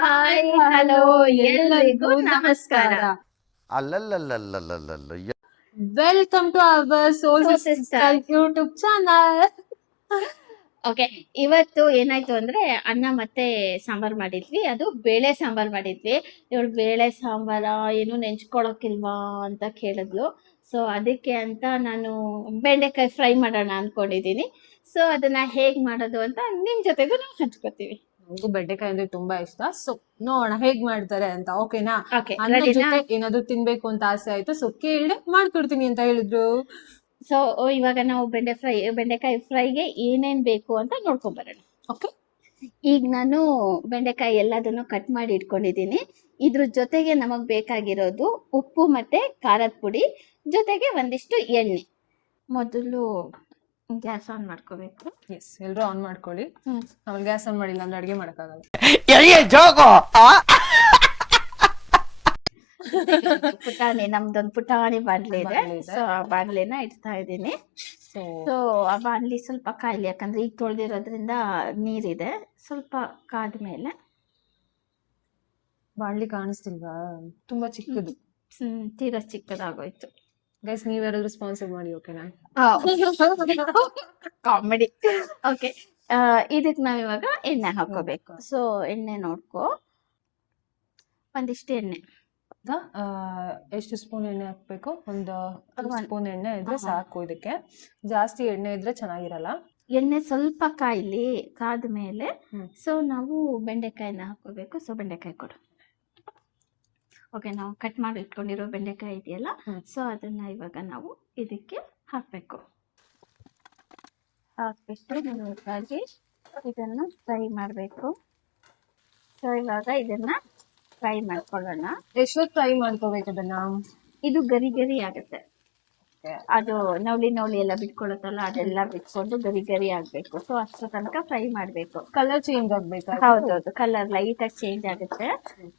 Hi hello ಎಲ್ಲರಿಗೂ ನಮಸ್ಕಾರ. ಅಲ್ಲಲ್ಲಲ್ಲಲ್ಲಲ್ಲಲ್ಲ welcome to our Soul soul Sister. YouTube channel. Okay, ಇವತ್ತು ಏನಾಯ್ತು ಅಂದ್ರೆ ಅನ್ನ ಮತ್ತೆ ಸಾಂಬಾರ್ ಮಾಡಿದ್ವಿ. ಅದು ಬೇಳೆ ಸಾಂಬಾರ್ ಮಾಡಿದ್ವಿ. ಇವಳು ಬೇಳೆ ಸಾಂಬಾರ ಏನು ನೆಂಚ್ಕೊಳಕ್ಕಿಲ್ವಾ ಅಂತ ಕೇಳಿದ್ಲು. ಸೊ ಅದಕ್ಕೆ ಅಂತ ನಾನು ಬೆಂಡೆಕಾಯಿ ಫ್ರೈ ಮಾಡೋಣ ಅನ್ಕೊಂಡಿದೀನಿ. ಸೊ ಅದನ್ನ ಹೇಗ್ ಮಾಡೋದು ಅಂತ ನಿಮ್ ಜೊತೆಗೂ ನಾವು ಹಂಚ್ಕೋತೀವಿ. ನನಗೂ ಬೆಂಡೆಕಾಯಿ ಅಂದ್ರೆ ತುಂಬಾ ಇಷ್ಟ. ಸೊ ನೋಡೋಣ ಹೇಗ್ ಮಾಡ್ತಾರೆ ಅಂತ. ಓಕೆನಾ? ಓಕೆ, ಅನ್ನ ರೆಡಿನಾ? ಜೊತೆ ಏನಾದ್ರು ತಿನ್ಬೇಕು ಅಂತ ಆಸೆ ಆಯ್ತು. ಸೊ ಕೇಳಿದೆ, ಮಾಡ್ಕೊಡ್ತೀನಿ ಅಂತ ಹೇಳಿದ್ರು. ಸೊ ಇವಾಗ ನಾವು ಬೆಂಡೆಕಾಯಿ ಫ್ರೈಗೆ ಏನೇನ್ ಬೇಕು ಅಂತ ನೋಡ್ಕೊಂಡ್ ಬರೋಣ. ಓಕೆ, ಈಗ ನಾನು ಬೆಂಡೆಕಾಯಿ ಎಲ್ಲದನ್ನು ಕಟ್ ಮಾಡಿ ಇಟ್ಕೊಂಡಿದ್ದೀನಿ. ಇದ್ರ ಜೊತೆಗೆ ನಮಗ್ ಬೇಕಾಗಿರೋದು ಉಪ್ಪು ಮತ್ತೆ ಖಾರದ ಪುಡಿ, ಜೊತೆಗೆ ಒಂದಿಷ್ಟು ಎಣ್ಣೆ. ಮೊದಲು ಗ್ಯಾಸ್ ಆನ್ ಮಾಡ್ಕೋಬೇಕು. ಎಸ್, ಎಲ್ರು ಆನ್ ಮಾಡ್ಕೊಳ್ಳಿ. ಆಮೇಲೆ ಗ್ಯಾಸ್ ಆನ್ ಮಾಡಿಲ್ಲ ಅಂದ್ರೆ ಅಡಿಗೆ ಮಾಡಕ್ಕಾಗಲ್ಲ. ಪುಟಾಣಿ, ನಮ್ದೊಂದು ಪುಟಾಣಿ ಬಾಣ್ಲಿ ಇದೆ. ಬಾಣ್ಲಿ ಇದೆ. ಸೊ ಆ ಬಾಣ್ಲಿನ ಇಡ್ತಾ ಇದ್ದೀನಿ. ಸೊ ಆ ಬಾಣ್ಲಿ ಸ್ವಲ್ಪ ಕಾಯ್ಲಿ, ಯಾಕಂದ್ರೆ ಈಗ ತೊಳೆದಿರೋದ್ರಿಂದ ನೀರಿದೆ. ಸ್ವಲ್ಪ ಕಾದ್ಮೇಲೆ ಬಾಳ್ಲಿ ಕಾಣಿಸ್ತಿಲ್ವಾ? ತುಂಬಾ ಚಿಕ್ಕದು. ತೀರಾ ಚಿಕ್ಕದಾಗೋಯ್ತು. ಗೈಸ್, ನೀವ್ ಯಾರಾದ್ರೂ ಸ್ಪಾನ್ಸರ್ ಮಾಡಿ. ಓಕೆನಾ? ಕಾಮಿಡಿ. ಓಕೆ, ಇದಕ್ಕೆ ನಾವಿವಾಗ ಎಣ್ಣೆ ಹಾಕೋಬೇಕು. ಸೊ ಎಣ್ಣೆ ನೋಡ್ಕೊ, ಒಂದಿಷ್ಟು ಎಣ್ಣೆ. ಎಷ್ಟು ಸ್ಪೂನ್ ಎಣ್ಣೆ ಹಾಕ್ಬೇಕು? ಒಂದು ಒಂದು ಸ್ಪೂನ್ ಎಣ್ಣೆ ಇದ್ರೆ ಹಾ. ಸಾಕು. ಇದಕ್ಕೆ ಜಾಸ್ತಿ ಎಣ್ಣೆ ಇದ್ರೆ ಚೆನ್ನಾಗಿರಲ್ಲ. ಎಣ್ಣೆ ಸ್ವಲ್ಪ ಕಾಯ್ಲಿ, ಕಾದ್ಮೇಲೆ ಹ್ಮ್. ಸೊ ನಾವು ಬೆಂಡೆಕಾಯಿನ ಹಾಕೋಬೇಕು. ಸೊ ಬೆಂಡೆಕಾಯಿ ಕೊಡು. ಓಕೆ, ನಾವು ಕಟ್ ಮಾಡಿ ಇಟ್ಕೊಂಡಿರೋ ಬೆಂಡೆಕಾಯಿ ಇದೆಯಲ್ಲ, ಸೊ ಅದನ್ನ ಇವಾಗ ನಾವು ಇದಕ್ಕೆ ಹಾಕಬೇಕು. ಹಾಕ್ಬಿಟ್ಟು ನೀಟಾಗಿ ಇದನ್ನ ಫ್ರೈ ಮಾಡಬೇಕು. ಸೊ ಇವಾಗ ಇದನ್ನ ಫ್ರೈ ಮಾಡ್ಕೊಳ್ಳೋಣ. ಎಷ್ಟೊತ್ತು ಫ್ರೈ ಮಾಡ್ಕೋಬೇಕು ಅದನ್ನ? ಇದು ಗರಿ ಗರಿ ಆಗುತ್ತೆ. ಅದು ನವಳಿ ಎಲ್ಲ ಬಿಟ್ಕೊಳತ್ತಲ್ಲ, ಅದೆಲ್ಲ ಬಿಟ್ಕೊಂಡು ಗರಿ ಗರಿ ಆಗ್ಬೇಕು. ಸೊ ಅಷ್ಟರ ತನಕ ಫ್ರೈ ಮಾಡ್ಬೇಕು. ಕಲರ್ ಚೇಂಜ್ ಆಗ್ಬೇಕಾ? ಹೌದೌದು, ಕಲರ್ ಲೈಟ್ ಆಗಿ ಚೇಂಜ್ ಆಗುತ್ತೆ.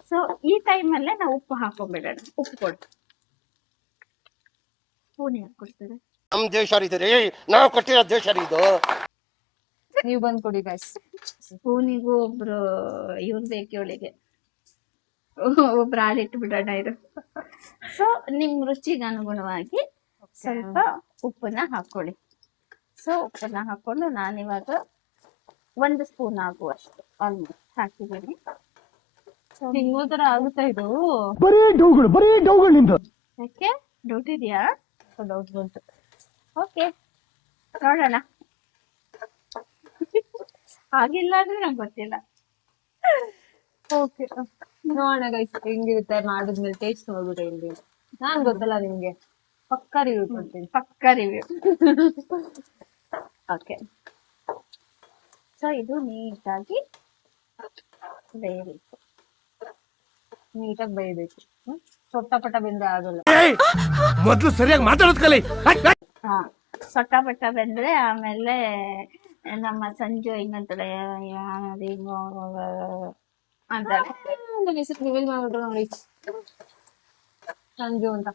ಸೊ ಈ ಟೈಮ್ ಅಲ್ಲೇ ನಾವು ಉಪ್ಪು ಹಾಕೊಂಡ್ಬಿಡೋಣ. ಉಪ್ಪು ಕೊಡು. ಸ್ಪೂನ್ ಹಾಕೊಡ್ತಾರೆ. ನಮ್ ದೇಶ ರೀ, ನಾವು ಕೊಟ್ಟಿರೋ ದೇಶ ಇದು. ನೀವು ಬಂದ್ ಕೊಡಿ ಗೈಸ್. ಸ್ಪೂನಿಗೂ ಒಬ್ರು ಇವ್ರು ಬೇಕು ಇವಳಿಗೆ, ಒಬ್ರು ಆಳಿಟ್ಟು ಬಿಡೋಣ ಇದು. ಸೊ ನಿಮ್ ರುಚಿಗೆ ಅನುಗುಣವಾಗಿ ಸ್ವಲ್ಪ ಉಪ್ಪನ್ನ ಹಾಕೊಳ್ಳಿ. ಸೊ ಉಪ್ಪನ್ನ ಹಾಕೊಂಡು ನಾನಿವಾಗ 1 ಸ್ಪೂನ್ ಆಗುವಷ್ಟು ಆಲ್ಮೋಸ್ಟ್ ಹಾಕಿದ್ದೀನಿ. ತಿನ್ನೋ ತರ ಆಗುತ್ತಾ ಇದು? ಬರೀ ಡೌಗಳು ನಿಂದು. ಯಾಕೆ ಡೌಟ್ ಇದೆಯಾ? ಡೌಟ್ ಬಂತು. ಓಕೆ, ನೋಡೋಣ. ಆಗಿಲ್ಲ ಅಂದ್ರೆ ನಂಗೆ ಗೊತ್ತಿಲ್ಲ. ಓಕೆ, ನೋಡೋಣ ಗೈಸ್ ಹೆಂಗಿರುತ್ತೆ. ಮಾಡಿದ್ಮೇಲೆ ಟೇಸ್ಟ್ ನೋಡ್ಬಿಟ್ಟು ಹೇಳ್ರಿ. ನಾನ್ ಗೊತ್ತಲ್ಲ ನಿಮ್ಗೆ, ಪಕ್ಕಾ ರಿವ್ಯೂ ಕೊಡ್ತೀನಿ. ಪಕ್ಕ ರಿವ್ಯೂ. ಓಕೆ, ಸೊ ಇದು ನೀಟಾಗಿ ಬೇಯಬೇಕು. ನೀಟಾಗಿ ಬೇಯಬೇಕು. ಸೊಟ್ಟಪಟ ಬೆಂದ್ರೆ ಆಗಲ್ಲ. ಮೊದ್ಲು ಸರಿಯಾಗಿ ಮಾತಾಡೋದ್ ಕಲಿ. ಹಾ, ಸೊಟ್ಟ ಪಟ್ಟ ಬೆಂದ್ರೆ ಆಮೇಲೆ ನಮ್ಮ ಸಂಜು ಹಿಂಗಂತಾಳೆ ಅಂತಾಳೆ. ನನ್ನ ಹೆಸರು ರಿವೀಲ್ ಮಾಡ್ಬಿಟ್ರು ನೋಡಿ, ಸಂಜು ಅಂತ.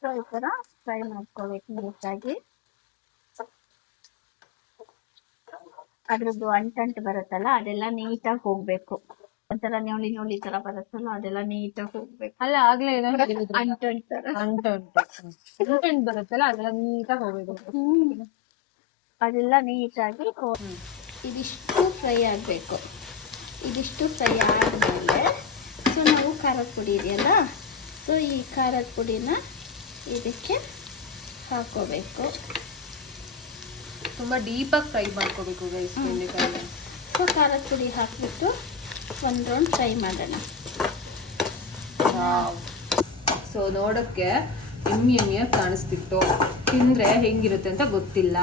ಸೊ ಈ ತರ ಫ್ರೈ ಮಾಡ್ಕೋಬೇಕು ನೀಟಾಗಿ. ಅದ್ರದ್ದು ಅಂಟಂಟು ಬರುತ್ತಲ್ಲ, ಅದೆಲ್ಲ ನೀಟಾಗಿ ಹೋಗ್ಬೇಕು. ಒಂಥರ ನವಳಿ ತರ ಬರುತ್ತಲ್ಲ, ಅದೆಲ್ಲ ನೀಟಾಗಿ ಹೋಗ್ಬೇಕು. ಅಲ್ಲ, ಆಗ್ಲೇ ಏನೋ ಹೇಳಿದ್ರು, ಅಂಟಂಟು ತರ ಅಂಟು ಬರುತ್ತಲ್ಲ, ಅದೆಲ್ಲ ನೀಟಾಗಿ ಹೋಗ್ಬೇಕು. ಅದೆಲ್ಲ ನೀಟಾಗಿ ಇದಿಷ್ಟು ಫ್ರೈ ಆಗಬೇಕು. ಇದಿಷ್ಟು ಫ್ರೈ ಆದಮೇಲೆ ಸೊ ನಾವು ಖಾರದ ಪುಡಿ ಇದೆಯಲ್ಲ, ಸೊ ಈ ಖಾರದ ಪುಡಿನ ಇದಕ್ಕೆ ಹಾಕೋಬೇಕು. ತುಂಬಾ ಡೀಪಾಗಿ ಫ್ರೈ ಮಾಡ್ಕೋಬೇಕು ಗೈಸ್ ಬೆಂಡೆಕಾಯಿ. ಸೊ ಖಾರದ ಪುಡಿ ಹಾಕ್ಬಿಟ್ಟು ಒಂದು ರೌಂಡ್ ಫ್ರೈ ಮಾಡೋಣ. ಸೊ ನೋಡೋಕ್ಕೆ ಎಮ್ಮಿಯಾಗಿ ಕಾಣಿಸ್ತಿತ್ತು, ತಿಂದರೆ ಹೆಂಗಿರುತ್ತೆ ಅಂತ ಗೊತ್ತಿಲ್ಲ.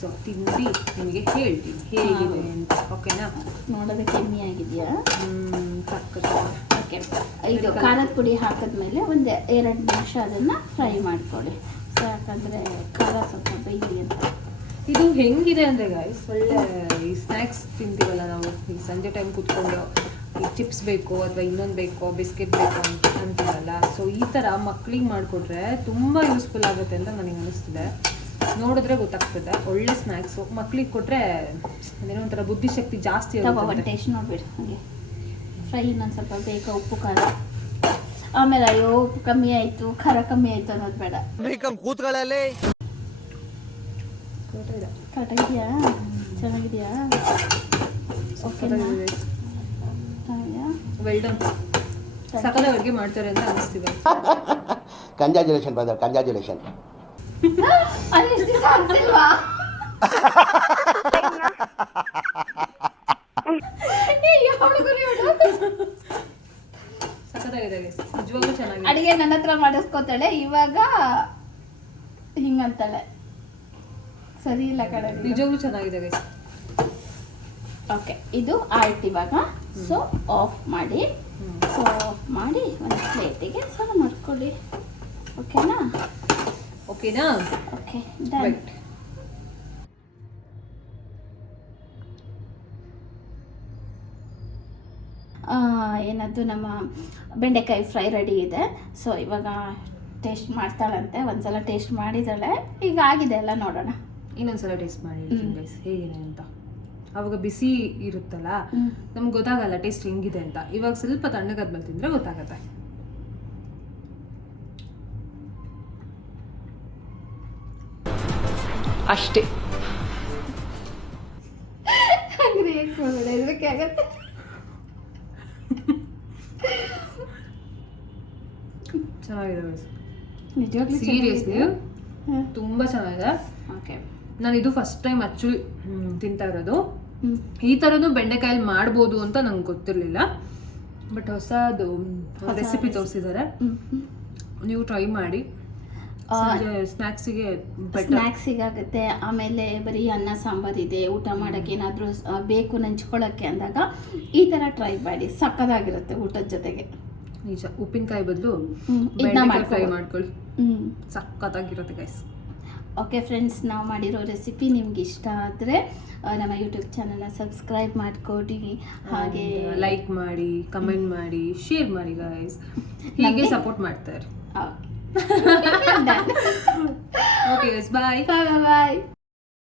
ಸೊ ತಿಂದು ನಿಮಗೆ ಹೇಳ್ತೀನಿ ಹೇಗಿದೆ ಅಂತ. ಓಕೆನಾ? ನೋಡೋದಕ್ಕೆ ಎಮ್ಮೆ ಆಗಿದೆಯಾ? ಸಕ್ಕತ್ತ. ಓಕೆ, ಇದು ಖಾರದ ಪುಡಿ ಹಾಕಿದ್ಮೇಲೆ ಒಂದು 2 ನಿಮಿಷ ಅದನ್ನು ಫ್ರೈ ಮಾಡ್ಕೊಳ್ಳಿ. ಸೊ ಯಾಕಂದರೆ ಖಾರ ಸ್ವಲ್ಪ ಬೇಯಲಿ ಅಂತ. ಇದು ಹೆಂಗಿದೆ ಅಂದರೆ ಗೈಸ್, ಒಳ್ಳೆ ಈ ಸ್ನ್ಯಾಕ್ಸ್ ತಿಂತೀವಲ್ಲ ನಾವು, ಈ ಸಂಜೆ ಟೈಮ್ ಕೂತ್ಕೊಂಡು ಈ ಚಿಪ್ಸ್ ಬೇಕು ಅಥವಾ ಇನ್ನೊಂದು ಬೇಕು, ಬಿಸ್ಕೆಟ್ ಬೇಕು ಅಂತೀವಲ್ಲ. ಸೊ ಈ ಥರ ಮಕ್ಳಿಗೆ ಮಾಡಿಕೊಟ್ರೆ ತುಂಬ ಯೂಸ್ಫುಲ್ ಆಗುತ್ತೆ ಅಂತ ನನಗೆ ಅನಿಸ್ತಿದೆ. ನೋಡಿದ್ರೆ ಗೊತ್ತಾಗ್ತದೆ. ಒಳ್ಳೆ ಸ್ನ್ಯಾಕ್ಸು, ಮಕ್ಳಿಗೆ ಕೊಟ್ಟರೆ ಅದೇನೋ ಒಂಥರ ಬುದ್ಧಿಶಕ್ತಿ ಜಾಸ್ತಿ ತಗೋ ಒಂದು ಆಗುತ್ತೆ. ಟೇಸ್ಟ್ ನೋಡ್ಬಿಡು ಹಾಗೆ. ಫ್ರೈ ಇನ್ನೊಂದು ಸ್ವಲ್ಪ ಬೇಕಾ ಉಪ್ಪು ಖಾರ, ಆಮೇಲೆ ಅಯ್ಯೋ ಉಪ್ಪು ಕಮ್ಮಿ ಆಯಿತು ಖಾರ ಕಮ್ಮಿ ಆಯಿತು ಅನ್ನೋದು ಬೇಡ. ಕೂತ್ಗಳಲ್ಲಿ ಕರೆಕ್ಟಾಗಿದೆಯಾ? ಚೆನ್ನಾಗಿದೆಯಾ? ಓಕೆನಾ? Well done. ಸಕಲ ಅಡುಗೆ ಮಾಡ್ತಾರೆ ಅಂತ ಅನಿಸ್ತಿದೆ. Congratulation brother, congratulation. ಅದೆಷ್ಟು ದಿವಸ ಅನ್ಸಿಲ್ವಾ? ಸಖತ್ತಾಗಿದೆ ನಿಜವಾಗ್ಲೂ ಚೆನ್ನಾಗಿದೆ. ಅಡಿಗೆ ನನ್ನ ಹತ್ರ ಮಾಡಿಸ್ಕೊತಾಳೆ, ಇವಾಗ ಹಿಂಗಂತಾಳೆ. ಸರಿ ಇಲ್ಲ ಕಡೆ. ನಿಜವಾಗ್ಲೂ ಚೆನ್ನಾಗಿದೆ ಗೈಸ್. ಓಕೆ, ಇದು ಆಯ್ತು ಇವಾಗ. ಸೊ ಆಫ್ ಮಾಡಿ, ಸೊ ಆಫ್ ಮಾಡಿ ಒಂದು ಪ್ಲೇಟಿಗೆ ಸರ್ವ್ ಮಾಡ್ಕೊಳ್ಳಿ. ಓಕೆನಾ? ಓಕೆನಾ? Okay done. ರೈಟ್. ಏನದು ನಮ್ಮ ಬೆಂಡೆಕಾಯಿ ಫ್ರೈ ರೆಡಿ ಇದೆ. ಸೊ ಇವಾಗ ಟೇಸ್ಟ್ ಮಾಡ್ತಾಳಂತೆ. ಒಂದ್ಸಲ ಟೇಸ್ಟ್ ಮಾಡಿದಾಳೆ, ಈಗ ಆಗಿದೆ ಎಲ್ಲ ನೋಡೋಣ. ಇನ್ನೊಂದ್ಸಲ ಟೇಸ್ಟ್ ಮಾಡಿ ಗೈಸ್ ಹೇಗಿದೆ ಅಂತ. ಅವಾಗ ಬಿಸಿ ಇರುತ್ತಲ್ಲ, ನಮ್ಗೆ ಗೊತ್ತಾಗಲ್ಲ ಟೇಸ್ಟ್ ಹೆಂಗಿದೆ ಅಂತ. ಇವಾಗ ಸ್ವಲ್ಪ ತಣ್ಣಗಾದ್ಮೇಲೆ ತಿಂದ್ರೆ ಗೊತ್ತಾಗತ್ತೆ. ಅಷ್ಟೇ. ಹೆದರಿಕೆ ಆಗತ್ತೆ. ಚೆನ್ನಾಗಿದೆ ನಿಜವಾಗ್ಲೂ ಸೀರಿಯಸ್ಲಿ ತುಂಬಾ ಚೆನ್ನಾಗಿದೆ. ಓಕೆ, ನಾನು ಇದು ಫಸ್ಟ್ ಟೈಮ್ ಆಕ್ಚುಲಿ ತಿಂತಾ ಇರೋದು. ಈ ಥರದ್ದು ಬೆಂಡೆಕಾಯಲ್ಲಿ ಮಾಡ್ಬೋದು ಅಂತ ನಂಗೆ ಗೊತ್ತಿರಲಿಲ್ಲ. ಬಟ್ ಹೊಸದು ರೆಸಿಪಿ ತೋರಿಸಿದ್ದಾರೆ, ನೀವು ಟ್ರೈ ಮಾಡಿ. ಸ್ನ್ಯಾಕ್ಸಿಗೆ ಆಗುತ್ತೆ. ಆಮೇಲೆ ಬರೀ ಅನ್ನ ಸಾಂಬಾರ್ ಇದೆ, ಊಟ ಮಾಡೋಕ್ಕೆ ಏನಾದರೂ ಬೇಕು ನೆಂಚ್ಕೊಳ್ಳೋಕ್ಕೆ ಅಂದಾಗ ಈ ಥರ ಟ್ರೈ ಮಾಡಿ, ಸಕ್ಕತ್ತಾಗಿರುತ್ತೆ ಊಟದ ಜೊತೆಗೆ. ನಿಜ, ಉಪ್ಪಿನಕಾಯಿ ಬದಲು ಇದನ್ನ ಫ್ರೈ ಮಾಡ್ಕೊಳ್ಳಿ, ಸಕ್ಕತ್ತಾಗಿರುತ್ತೆ ಗೈಸ್. ಓಕೆ ಫ್ರೆಂಡ್ಸ್, ನಾವು ಮಾಡಿರೋ ರೆಸಿಪಿ ನಿಮ್ಗೆ ಇಷ್ಟ ಆದರೆ ನಮ್ಮ ಯೂಟ್ಯೂಬ್ ಚಾನಲ್ನ ಸಬ್ಸ್ಕ್ರೈಬ್ ಮಾಡಿಕೊಡಿ, ಹಾಗೆ ಲೈಕ್ ಮಾಡಿ, ಕಮೆಂಟ್ ಮಾಡಿ, ಶೇರ್ ಮಾಡಿ ಗೈಸ್. ಹೀಗೆ ಸಪೋರ್ಟ್ ಮಾಡ್ತಾರೆ. ಓಕೆ ಗೈಸ್, ಬಾಯ್ ಬಾಯ್.